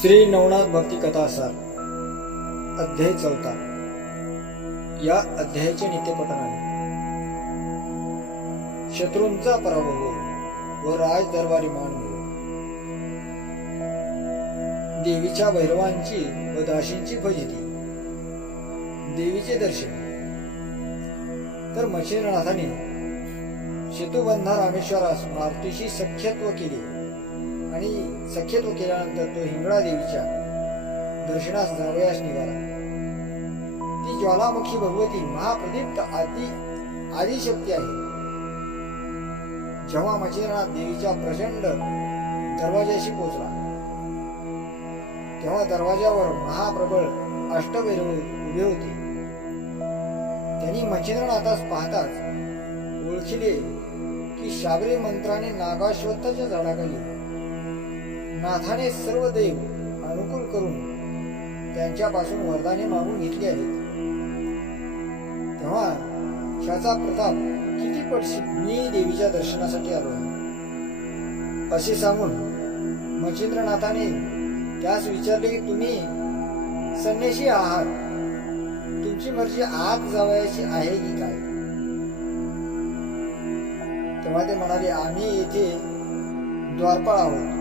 श्री नवनाथ भक्ती कथासार अध्याय 4. या अध्यायाचे नित्यपठन आहे. शत्रूंचा पराभव व राज दरबारी मान मिळो. देवीच्या भैरवांची व दासींची फजिती. देवीचे दर्शन. तर मच्छिंद्रनाथाने सेतुबंधा रामेश्वरास मारुतीशी सख्यत्व केले आणि सख्यत्व केल्यानंतर तो हिंगळा देवीच्या दर्शनास जावयास निघाला. ती ज्वालामुखी भगवती महाप्रदीप्त आदिशक्ती आहे. जेव्हा मच्छिंद्रनाथ देवीच्या प्रचंड दरवाजाशी पोहोचला तेव्हा दरवाजावर महाप्रबळ अष्टभैरव उभे होते. त्यांनी मच्छिंद्रनाथास पाहताच ओळखिले की शाबरी मंत्राने नागाश्वत्थाच्या झाडाखाली नाथाने सर्व देव अनुकूल करून त्यांच्यापासून वरदाने मागून घेतली आहेत. तेव्हा ह्याचा प्रताप किती पटशी मी देवीच्या दर्शनासाठी आलो आहे असे सांगून मच्छिंद्रनाथाने त्यास विचारले की तुम्ही संन्यासी आहात, तुमची मर्जी आत जावयाची आहे की काय? तेव्हा ते म्हणाले, आम्ही येथे द्वारपाळ आहोत.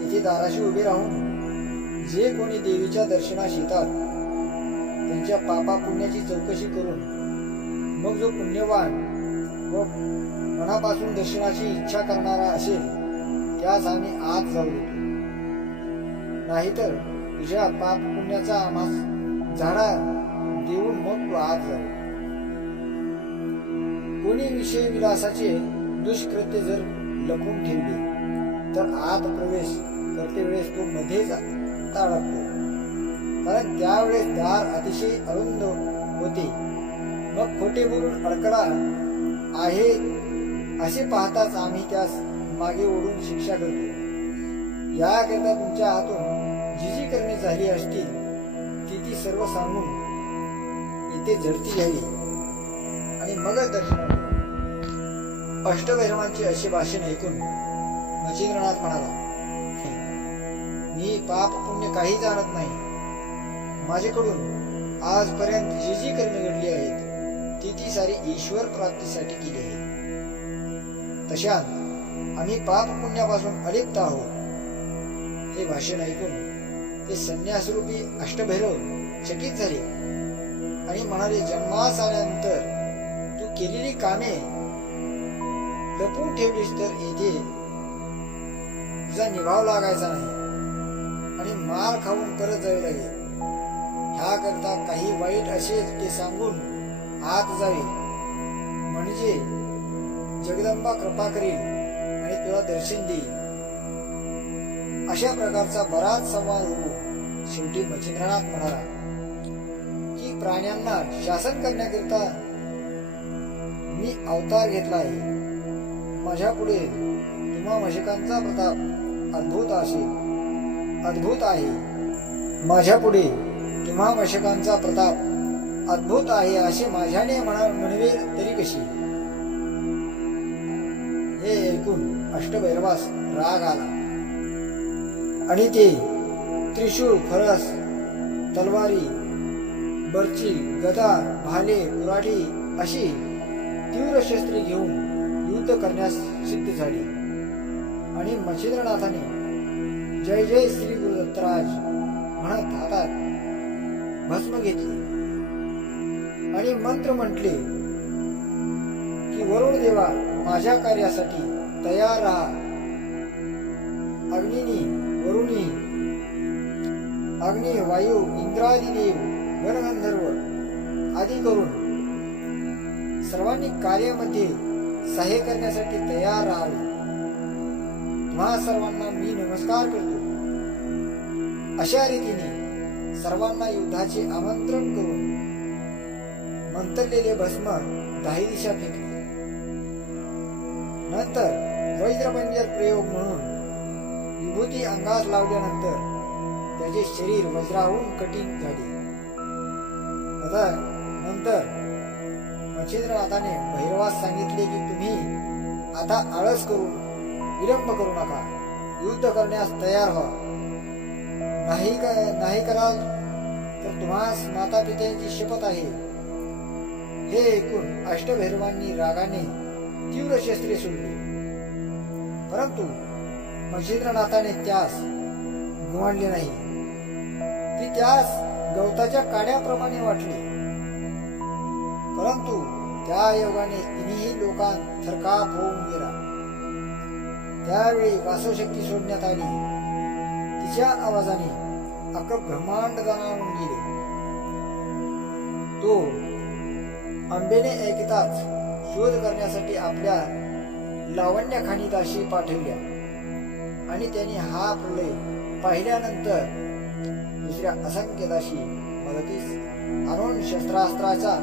येथे दाराशी उभे राहून जे कोणी देवीच्या दर्शनास येतात त्यांच्या पापा पुण्याची चौकशी करून मग जो पुण्यवान व मनापासून दर्शनाची इच्छा करणारा असेल त्यास आम्ही आत जाऊ देतो. नाहीतर तुझ्या पाप पुण्याचा आम्हास झाडा देऊन मग तू आत जाऊ. कोणी विषय विलासाचे दुष्कृत्य जर लपून ठेवले तर आत प्रवेश करते वेळेस तो मध्येच अडकतो, कारण त्यावेळेस दार अतिशय अरुंद होते. मग खोटे बोलून अडकला आहे असे पाहताच आम्ही त्यास मागे ओढून शिक्षा करतो. याकरिता तुमच्या हातून जी जी करणे झाली असतील ती सर्व सांगून इथे झडती घ्यावी आणि मगच दर्शन. अष्टभैरवांचे असे भाषण ऐकून मच्छिंद्रनाथ म्हणाला, मी पाप पुण्य काही जाणत नाही. माझ्याकडून आजपर्यंत जी जी कर्मे घडली आहेत ती सारी ईश्वर प्राप्तीसाठी केली आहे. तशात आम्ही पाप पुण्यापासून अलिप्त आहोत. हे भाषण ऐकून ते संन्यासरूपी अष्टभैरव चकित झाले आणि म्हणाले, जन्मास आल्यानंतर तू केलेली कामे लपून ठेवलीस तर येथे तुझा निभाव लागायचा नाही आणि मार खाऊन परत जावे लागेल. ह्याकरता काही वाईट असेल ते सांगून आत जावे, म्हणजे जगदंबा कृपा करील आणि तुला दर्शन देईल. अशा प्रकारचा बराच संवाद होऊन शेवटी मच्छिंद्रनाथ म्हणाला की प्राण्यांना शासन करण्याकरिता मी अवतार घेतला आहे. माझ्या पुढे तुम्हा मशकांचा प्रताप अद्भुत आहे. माझ्या पुढे तुम्हा मशकांचा प्रताप अद्भुत आहे असे माझ्याने म्हणवे तरी कशी? हे ऐकून अष्टभैरवास राग आला आणि ते त्रिशूळ, फरस, तलवारी, बर्ची, गदा, भाले, कुऱ्हाडी अशी तीव्र शस्त्रे घेऊन युद्ध करण्यास सिद्ध झाले. आणि मच्छिंद्रनाथाने जय जय श्री गुरुदत्तराज म्हणत हातात भस्म घेतले आणि मंत्र म्हटले की वरुण देवा माझ्या कार्यासाठी तयार राहा. अग्निनी, वरुणी, अग्नि, वायू, इंद्रादी देव, गणगंधर्व आदी करून सर्वांनी कार्यामध्ये सहाय्य करण्यासाठी तयार राहावे. तुम्हा सर्वांना मी नमस्कार करतो. अशा रीतीने सर्वांना युद्धाचे आमंत्रण करून मंतरलेले भस्म 10 दिशा फेकले. नंतर वज्रपंजर प्रयोग म्हणून विभूती अंगास लावल्यानंतर त्याचे शरीर वज्राहून कठीण झाले. नंतर मच्छिंद्रनाथाने भैरवास सांगितले की तुम्ही आता आळस करून विलंब करू नका, युद्ध करण्यास तयार व्हा. नाही कराल तर तुम्हास माता पित्यांची शपथ आहे. हे ऐकून अष्टभैरवांनी रागाने तीव्र शस्त्रे सोडली. परंतु मच्छिंद्रनाथाने त्यास गुमानले नाही. ती त्यास गवताच्या काड्याप्रमाणे वाटली. परंतु त्या योगाने तिन्ही लोकांत थरकाप होऊन गेला. त्यावेळी वासवशक्ती सोडण्यात आली. तिच्या आवाजाने अख्खं ब्रह्मांड दणाणून गेले. तो अंबेने ऐकताच शोध करण्यासाठी आपल्या लावण्याखानी दाशी पाठवल्या आणि त्यांनी हा प्रलय पाहिल्यानंतर दुसऱ्या असंख्य दाशी मदतीस आणून शस्त्रास्त्राचा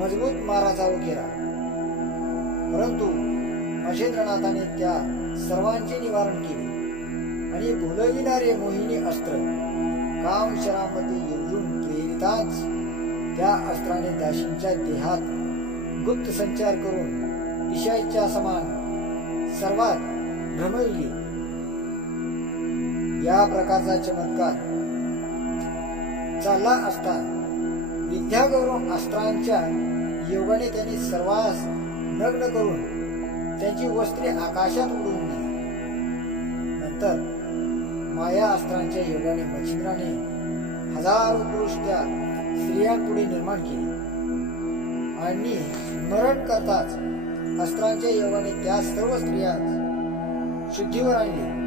मजबूत मारा चालू केला. परंतु मच्छिंद्रनाथाने त्या सर्वांचे निवारण केले आणि भुलविणारे मोहिनी अस्त्र कामशरामध्ये योजून प्रेरिताच त्या अस्त्राने दाशींच्या देहात गुप्त संचार करून ईशाच्या समान सर्वात भ्रमविली. या प्रकारचा चमत्कार चालला असता विद्यागौरव अस्त्रांच्या योगाने त्यांनी सर्वांस नग्न करून त्यांची वस्त्रे आकाशात उडवून दिली. नंतर माया अस्त्रांच्या योगाने मच्छिंद्राने हजारो पुरुष त्या स्त्रियांपुढे निर्माण केले आणि स्मरण करताच अस्त्रांच्या योगाने त्या सर्व स्त्रिया शुद्धीवर आणली.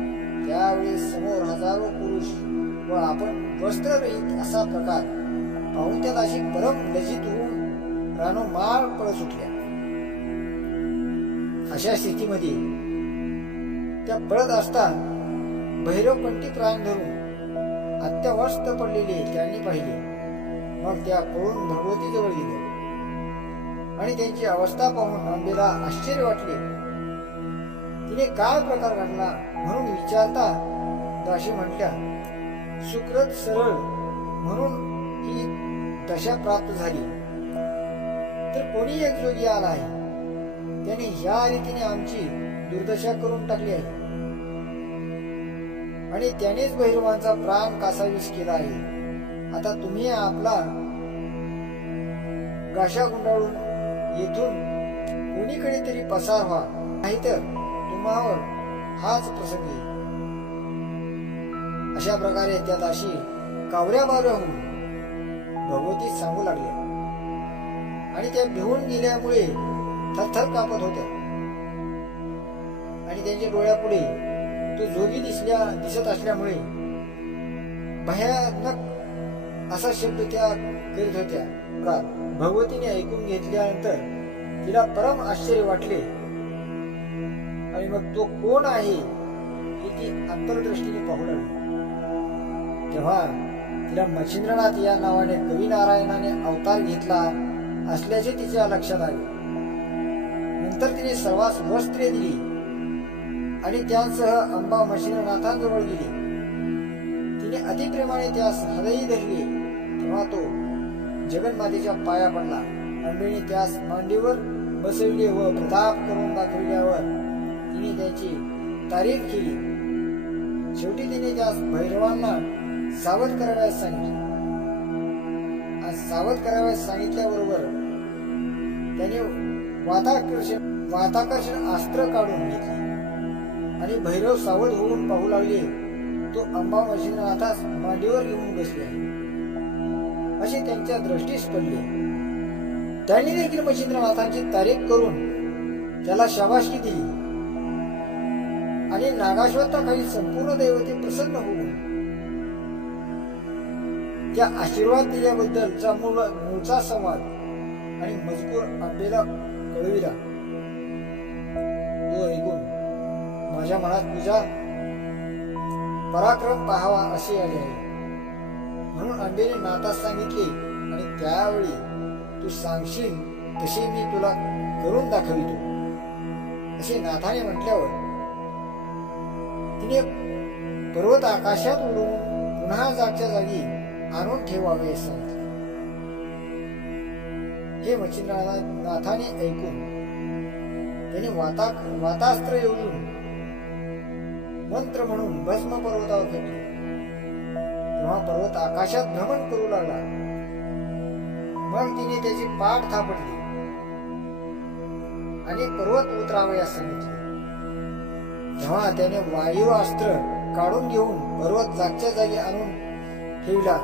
त्यावेळी समोर हजारो पुरुष व आपण वस्त्ररहित असा प्रकार पाहून त्या दाशी परम लज्जित होऊन रानोमाळ पळत सुटल्या. अशा स्थितीमध्ये त्या पळत असता भैरवकंठी प्राण धरून अत्यवस्थ पडलेले त्यांनी पाहिले. मग त्या पळून भगवती जवळ गेल्या आणि त्यांची अवस्था पाहून अंबेला आश्चर्य वाटले. तिने काय प्रकार घडला म्हणून विचारता दाशी म्हटल्या, सुकृत सरळ म्हणून ही दशा प्राप्त झाली. तर कोणी एक जोगी आला आहे, त्याने ह्या रीतीने आमची दुर्दशा करून टाकली आहे आणि त्यानेच भैरवांचा प्राण कासावीस केला आहे. आता तुम्ही आपला गाशा गुंडाळून येथून कोणीकडे तरी पसार व्हा, नाहीतर तुम्हावर हाच प्रसंग येईल. अशा प्रकारे त्या दाशी कावऱ्या बावऱ्या होऊन भगवती सांगू लागल्या आणि त्या भिवून गेल्यामुळे थरथर कापत होत्या आणि त्यांच्या डोळ्यापुढे तो जोगी दिसत असल्यामुळे भयानक असा शब्द त्या करीत होत्या. भगवतीने ऐकून घेतल्यानंतर तिला परम आश्चर्य वाटले आणि मग तो कोण आहे हे ती अंतर्दृष्टीने पाहू लागली. तेव्हा तिला मच्छिंद्रनाथ या नावाने कवी नारायणाने अवतार घेतला असल्याचे तिच्या लक्षात आले. नंतर तिने सर्वांस वस्त्रे दिली आणि त्यांसह अंबा मच्छिंद्रनाथांजवळ गेली. तिने अतिप्रेमाने त्यास हृदयी धरले. तेव्हा तो जगन्मातेच्या पाया पडला. अंबेने त्यास मांडीवर बसविले व प्रताप करून दाखविल्यावर तिने त्याची तारीफ केली. शेवटी तिने त्यास भैरवांना सावध करावयास सांगितले. सावध करावयास सांगितल्याबरोबर त्याने वाताकर्षण अस्त्र काढून घेतले आणि भैरव सावध होऊन पाहू लागले. तो अंबा मच्छिंद्रनाथास मांडीवर घेऊन बसले आहे असे त्यांच्या दृष्टीस पडले. त्यांनी देखील मच्छिंद्रनाथांची तारीफ करून त्याला शाबासकी दिली आणि नागाश्वताखाली संपूर्ण दैवते प्रसन्न होऊन त्या आशीर्वाद दिल्याबद्दलचा मूळचा संवाद आणि मजकूर अंबेला कळविला. तो ऐकून माझ्या मनात तुझा पराक्रम पाहावा असे आले आहे म्हणून अंबेने नाथास सांगितले आणि त्यावेळी तू सांगशील तसे मी तुला करून दाखवितो असे नाथाने म्हटल्यावर तिने पर्वत आकाशात उडवून पुन्हा जागच्या जागी आणून ठेवावे सांगितले. हे मच्छिंद्रनाथाने ऐकून त्याने वातास्त्र येऊन मंत्र म्हणून भस्म पर्वतावर फेकले. तेव्हा पर्वत आकाशात भ्रमण करू लागला. मग तिने त्याची पाठ थापडली आणि पर्वत उतरावयास सांगितले. तेव्हा त्याने वायू अस्त्र काढून घेऊन पर्वत जागच्या जागी आणून ठेवला.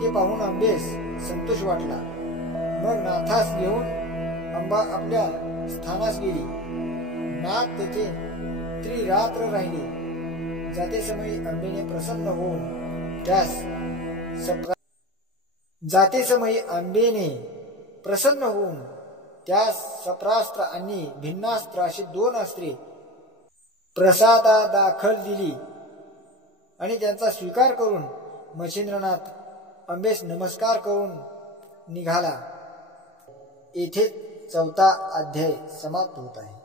ते पाहून अंबेस संतोष वाटला. मग नाथास घेऊन अंबा आपल्या स्थानास गेली. नाथ तेथे त्रिरात्र राहिले. जाते समयी अंबेने प्रसन्न होऊन त्यास सप्रास्त्र आणि भिन्नास्त्र अशी 2 अस्त्रे प्रसादादाखल दिली आणि त्यांचा स्वीकार करून मच्छिंद्रनाथ अंबेस नमस्कार करून निघाला. येथे 4था अध्याय समाप्त होत आहे.